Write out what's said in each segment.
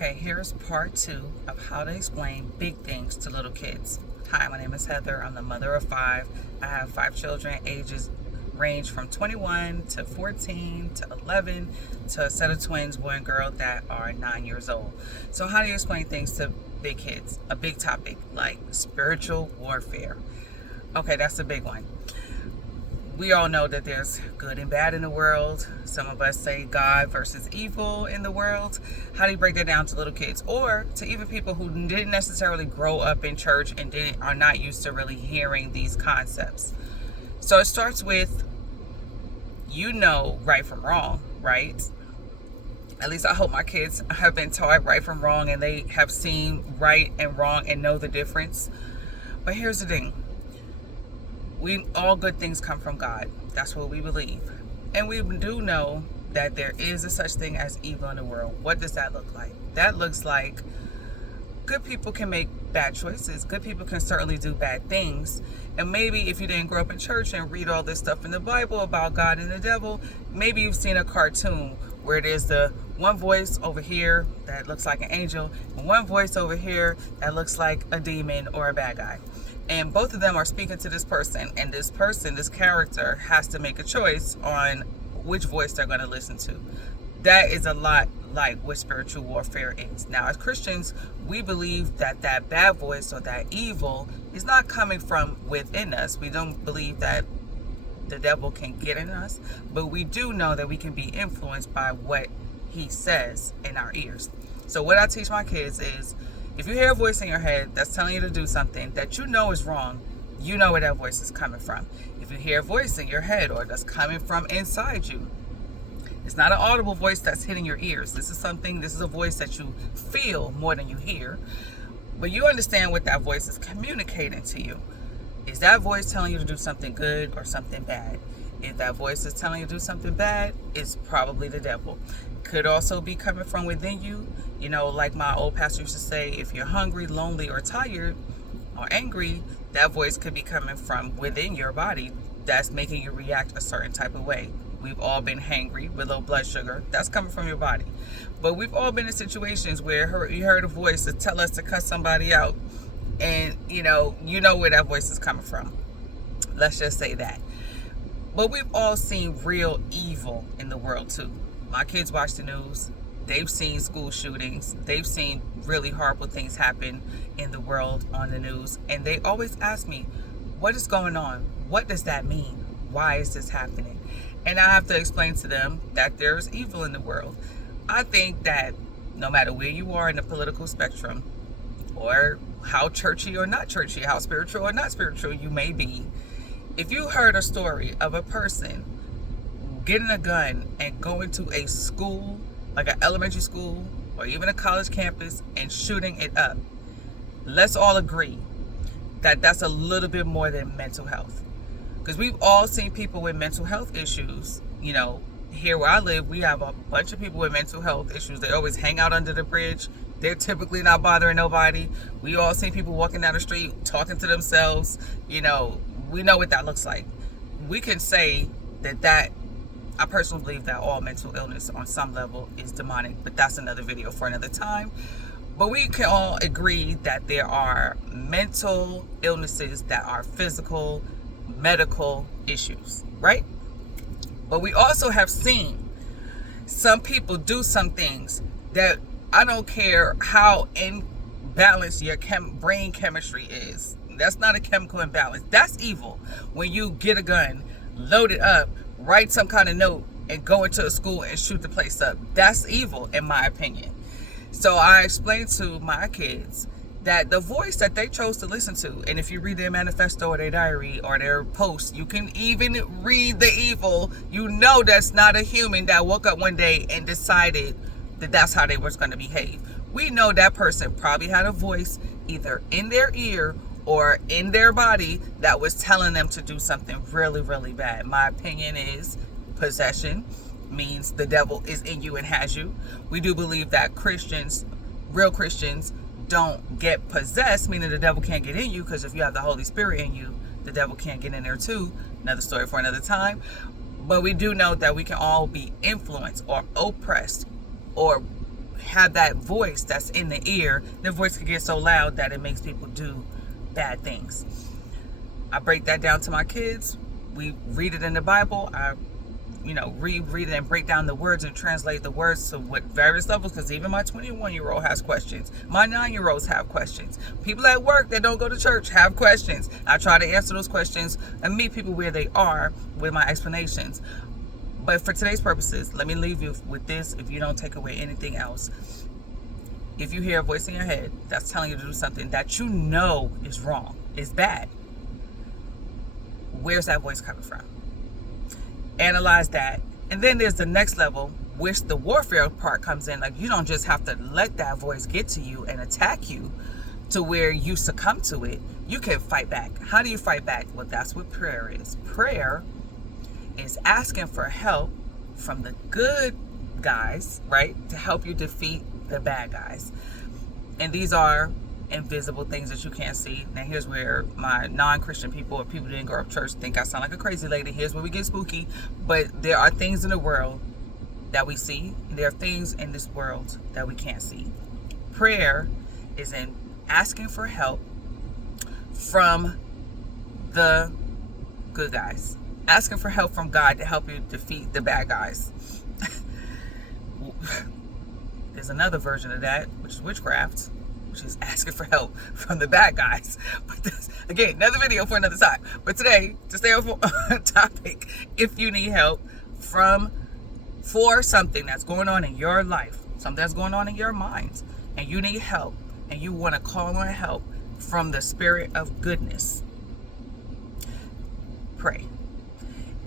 Okay, here's part 2 of how to explain big things to little kids. Hi, my name is Heather. I'm the mother of 5. I have 5 children. Ages range from 21 to 14 to 11 to a set of twins, boy and girl, that are 9 years old. So how do you explain things to big kids? A big topic like spiritual warfare. Okay, that's a big one. We all know that there's good and bad in the world. Some of us say God versus evil in the world. How do you break that down to little kids, or to even people who didn't necessarily grow up in church and are not used to really hearing these concepts? So it starts with, right from wrong, right? At least I hope my kids have been taught right from wrong and they have seen right and wrong and know the difference. But here's the thing. All good things come from God. That's what we believe. And we do know that there is a such thing as evil in the world. What does that look like? That looks like good people can make bad choices. Good people can certainly do bad things. And maybe if you didn't grow up in church and read all this stuff in the Bible about God and the devil, maybe you've seen a cartoon where there's the one voice over here that looks like an angel and one voice over here that looks like a demon or a bad guy. And both of them are speaking to this person, and this person, this character, has to make a choice on which voice they're going to listen to. That is a lot like what spiritual warfare is. Now, as Christians, we believe that that bad voice or that evil is not coming from within us. We don't believe that the devil can get in us, but we do know that we can be influenced by what he says in our ears. So what I teach my kids is, if you hear a voice in your head that's telling you to do something that you know is wrong, you know where that voice is coming from. If you hear a voice in your head or that's coming from inside you, it's not an audible voice that's hitting your ears. This is a voice that you feel more than you hear. But you understand what that voice is communicating to you. Is that voice telling you to do something good or something bad? If that voice is telling you to do something bad, it's probably the devil. Could also be coming from within you. You know, like my old pastor used to say, if you're hungry, lonely, or tired, or angry, that voice could be coming from within your body that's making you react a certain type of way. We've all been hangry with low blood sugar. That's coming from your body. But we've all been in situations where you heard a voice to tell us to cut somebody out, and you know where that voice is coming from. Let's just say that. But we've all seen real evil in the world too. My kids watch the news. They've seen school shootings. They've seen really horrible things happen in the world on the news. And they always ask me, what is going on? What does that mean? Why is this happening? And I have to explain to them that there's evil in the world. I think that no matter where you are in the political spectrum, or how churchy or not churchy, how spiritual or not spiritual you may be, if you heard a story of a person getting a gun and going to a school, like an elementary school or even a college campus, and shooting it up, let's all agree that that's a little bit more than mental health. Because we've all seen people with mental health issues. You know, here where I live, we have a bunch of people with mental health issues. They always hang out under the bridge. They're typically not bothering nobody. We all seen people walking down the street talking to themselves. You know, we know what that looks like. We can say that I personally believe that all mental illness on some level is demonic, but that's another video for another time. But we can all agree that there are mental illnesses that are physical, medical issues, right? But we also have seen some people do some things that, I don't care how imbalanced your brain chemistry is. That's not a chemical imbalance. That's evil. When you get a gun, load it up, write some kind of note, and go into a school and shoot the place up. That's evil, in my opinion. So I explained to my kids that the voice that they chose to listen to, and if you read their manifesto or their diary or their posts, you can even read the evil. You know that's not a human that woke up one day and decided that that's how they was going to behave. We know that person probably had a voice either in their ear or in their body that was telling them to do something really, really bad. My opinion is possession means the devil is in you and has you. We do believe that Christians, real Christians, don't get possessed, meaning the devil can't get in you, because if you have the Holy Spirit in you, the devil can't get in there too. Another story for another time. But we do know that we can all be influenced or oppressed or have that voice that's in the ear, the voice can get so loud that it makes people do bad things. I break that down to my kids. We read it in the Bible. I reread it and break down the words and translate the words to what various levels, because even my 21-year-old has questions. My 9-year-olds have questions. People at work that don't go to church have questions. I try to answer those questions and meet people where they are with my explanations. But for today's purposes, let me leave you with this if you don't take away anything else. If you hear a voice in your head that's telling you to do something that you know is wrong, is bad, where's that voice coming from? Analyze that. And then there's the next level, which the warfare part comes in. Like, you don't just have to let that voice get to you and attack you to where you succumb to it. You can fight back. How do you fight back? Well, that's what prayer is. Prayer is asking for help from the good guys, right, to help you defeat the bad guys. And these are invisible things that you can't see. Now here's where my non-Christian people or people who didn't grow up church think I sound like a crazy lady. Here's where we get spooky. But there are things in the world that we see, and there are things in this world that we can't see. Prayer is in asking for help from the good guys, asking for help from God to help you defeat the bad guys. There's another version of that, which is witchcraft, which is asking for help from the bad guys. But this, again, another video for another time. But today, to stay on topic, if you need help for something that's going on in your life, something that's going on in your mind, and you need help, and you want to call on help from the spirit of goodness, pray.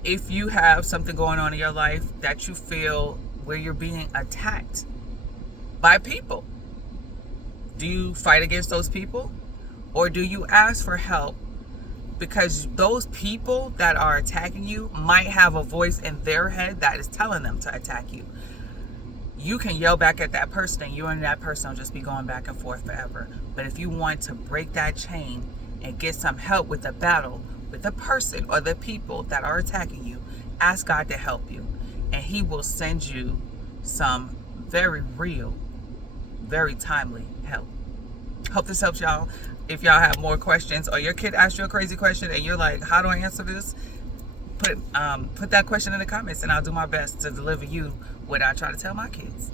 If you have something going on in your life that you feel where you're being attacked by people, do you fight against those people? Or do you ask for help because those people that are attacking you might have a voice in their head that is telling them to attack you? You can yell back at that person, and you and that person will just be going back and forth forever. But if you want to break that chain and get some help with the battle with the person or the people that are attacking you, ask God to help you, and He will send you some very real, very timely help. Hope this helps y'all. If y'all have more questions, or your kid asks you a crazy question and you're like, how do I answer this? Put that question in the comments, and I'll do my best to deliver you what I try to tell my kids.